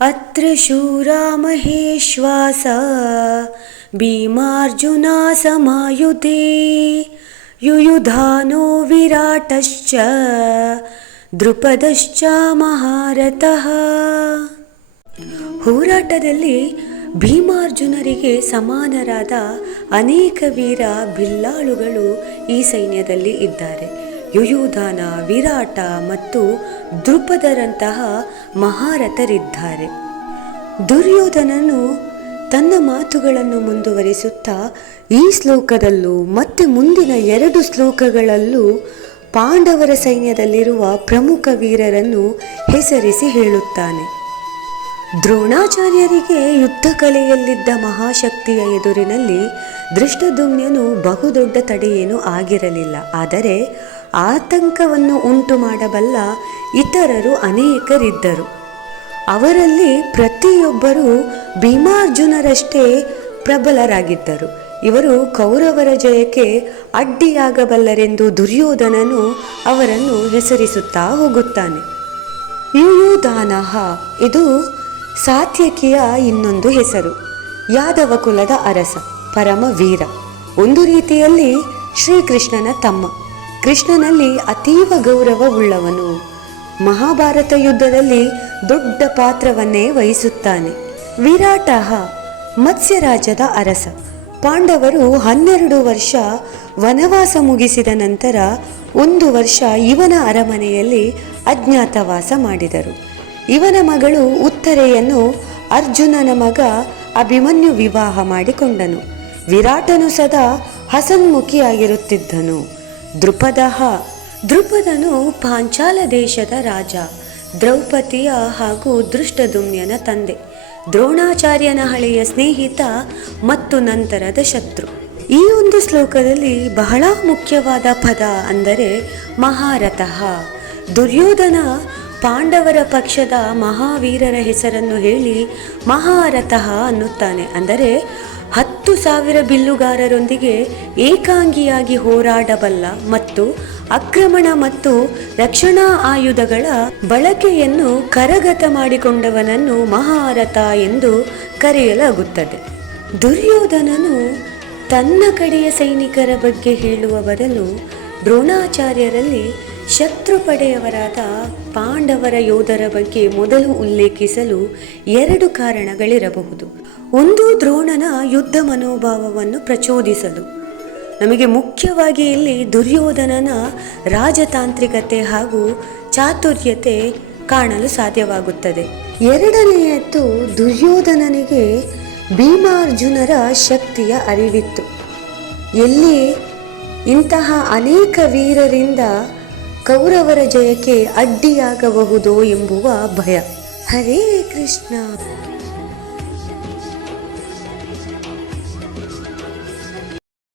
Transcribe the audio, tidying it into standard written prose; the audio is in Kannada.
ಅತ್ರ ಶೂರಾ ಮಹೇಶ್ವಾಸ ಭೀಮಾರ್ಜುನ ಸಮಾಯುಧೇ ಯುಯುಧಾನೋ ವಿರಾಟಶ್ಚ ದ್ರುಪದಶ್ಚ ಮಹಾರಥಃ. ಹೋರಾಟದಲ್ಲಿ ಭೀಮಾರ್ಜುನರಿಗೆ ಸಮಾನರಾದ ಅನೇಕ ವೀರ ಬಿಲ್ಲಾಳುಗಳು ಈ ಸೈನ್ಯದಲ್ಲಿ ಇದ್ದಾರೆ. ಯುಯುಧಾನ, ವಿರಾಟ ಮತ್ತು ದ್ರುಪದರಂತಹ ಮಹಾರಥರಿದ್ದಾರೆ. ದುರ್ಯೋಧನನು ತನ್ನ ಮಾತುಗಳನ್ನು ಮುಂದುವರಿಸುತ್ತಾ ಈ ಶ್ಲೋಕದಲ್ಲೂ ಮತ್ತೆ ಮುಂದಿನ 2 ಶ್ಲೋಕಗಳಲ್ಲೂ ಪಾಂಡವರ ಸೈನ್ಯದಲ್ಲಿರುವ ಪ್ರಮುಖ ವೀರರನ್ನು ಹೆಸರಿಸಿ ಹೇಳುತ್ತಾನೆ. ದ್ರೋಣಾಚಾರ್ಯರಿಗೆ ಯುದ್ಧ ಕಲೆಯಲ್ಲಿದ್ದ ಮಹಾಶಕ್ತಿಯ ಎದುರಿನಲ್ಲಿ ದೃಷ್ಟದ್ಯುಮ್ನನು ಬಹುದೊಡ್ಡ ತಡೆಯೇನೂ ಆಗಿರಲಿಲ್ಲ. ಆದರೆ ಆತಂಕವನ್ನು ಉಂಟು ಮಾಡಬಲ್ಲ ಇತರರು ಅನೇಕರಿದ್ದರು. ಅವರಲ್ಲಿ ಪ್ರತಿಯೊಬ್ಬರೂ ಭೀಮಾರ್ಜುನರಷ್ಟೇ ಪ್ರಬಲರಾಗಿದ್ದರು. ಇವರು ಕೌರವರ ಜಯಕ್ಕೆ ಅಡ್ಡಿಯಾಗಬಲ್ಲರೆಂದು ದುರ್ಯೋಧನನು ಅವರನ್ನು ಹೆಸರಿಸುತ್ತಾ ಹೋಗುತ್ತಾನೆ. ಯುಯುಧಾನಃ ಇದು ಸಾತ್ಯಕಿಯ ಇನ್ನೊಂದು ಹೆಸರು. ಯಾದವ ಕುಲದ ಅರಸ, ಪರಮ ವೀರ, ಒಂದು ರೀತಿಯಲ್ಲಿ ಶ್ರೀಕೃಷ್ಣನ ತಮ್ಮ. ಕೃಷ್ಣನಲ್ಲಿ ಅತೀವ ಗೌರವವುಳ್ಳವನು. ಮಹಾಭಾರತ ಯುದ್ಧದಲ್ಲಿ ದೊಡ್ಡ ಪಾತ್ರವನ್ನೇ ವಹಿಸುತ್ತಾನೆ. ವಿರಾಟಃ ಮತ್ಸ್ಯರಾಜದ ಅರಸ. ಪಾಂಡವರು 12 ವರ್ಷ ವನವಾಸ ಮುಗಿಸಿದ ನಂತರ 1 ವರ್ಷ ಇವನ ಅರಮನೆಯಲ್ಲಿ ಅಜ್ಞಾತವಾಸ ಮಾಡಿದರು. ಇವನ ಮಗಳು ಉತ್ತರೆಯನ್ನು ಅರ್ಜುನನ ಮಗ ಅಭಿಮನ್ಯು ವಿವಾಹ ಮಾಡಿಕೊಂಡನು. ವಿರಾಟನು ಸದಾ ಹಸನ್ಮುಖಿಯಾಗಿರುತ್ತಿದ್ದನು. ದ್ರುಪದನು ಪಾಂಚಾಲ ದೇಶದ ರಾಜ, ದ್ರೌಪದಿಯ ಹಾಗೂ ದೃಷ್ಟದ್ಯುಮ್ನನ ತಂದೆ, ದ್ರೋಣಾಚಾರ್ಯನ ಹಳೆಯ ಸ್ನೇಹಿತ ಮತ್ತು ನಂತರದ ಶತ್ರು. ಈ ಒಂದು ಶ್ಲೋಕದಲ್ಲಿ ಬಹಳ ಮುಖ್ಯವಾದ ಪದ ಅಂದರೆ ಮಹಾರಥಃ. ದುರ್ಯೋಧನ ಪಾಂಡವರ ಪಕ್ಷದ ಮಹಾವೀರರ ಹೆಸರನ್ನು ಹೇಳಿ ಮಹಾರಥಃ ಅನ್ನುತ್ತಾನೆ. ಅಂದರೆ 10,000 ಬಿಲ್ಲುಗಾರರೊಂದಿಗೆ ಏಕಾಂಗಿಯಾಗಿ ಹೋರಾಡಬಲ್ಲ ಮತ್ತು ಆಕ್ರಮಣ ಮತ್ತು ರಕ್ಷಣಾ ಆಯುಧಗಳ ಬಳಕೆಯನ್ನು ಕರಗತ ಮಾಡಿಕೊಂಡವನನ್ನು ಮಹಾರಥ ಎಂದು ಕರೆಯಲಾಗುತ್ತದೆ. ದುರ್ಯೋಧನನು ತನ್ನ ಕಡೆಯ ಸೈನಿಕರ ಬಗ್ಗೆ ಹೇಳುವ ಬದಲು ದ್ರೋಣಾಚಾರ್ಯರಲ್ಲಿ ಶತ್ರು ಪಡೆಯವರಾದ ಪಾಂಡವರ ಯೋಧರ ಬಗ್ಗೆ ಮೊದಲು ಉಲ್ಲೇಖಿಸಲು 2 ಕಾರಣಗಳಿರಬಹುದು. ಒಂದು, ದ್ರೋಣನ ಯುದ್ಧ ಮನೋಭಾವವನ್ನು ಪ್ರಚೋದಿಸಲು. ನಮಗೆ ಮುಖ್ಯವಾಗಿ ಇಲ್ಲಿ ದುರ್ಯೋಧನನ ರಾಜತಾಂತ್ರಿಕತೆ ಹಾಗೂ ಚಾತುರ್ಯತೆ ಕಾಣಲು ಸಾಧ್ಯವಾಗುತ್ತದೆ. 2ನೆಯದ್ದು, ದುರ್ಯೋಧನನಿಗೆ ಭೀಮಾರ್ಜುನರ ಶಕ್ತಿಯ ಅರಿವಿತ್ತು. ಎಲ್ಲಿ ಇಂತಹ ಅನೇಕ ವೀರರಿಂದ ಕೌರವರ ಜಯಕ್ಕೆ ಅಡ್ಡಿಯಾಗಬಹುದೋ ಎಂಬುವ ಭಯ. ಹರೇ ಕೃಷ್ಣ.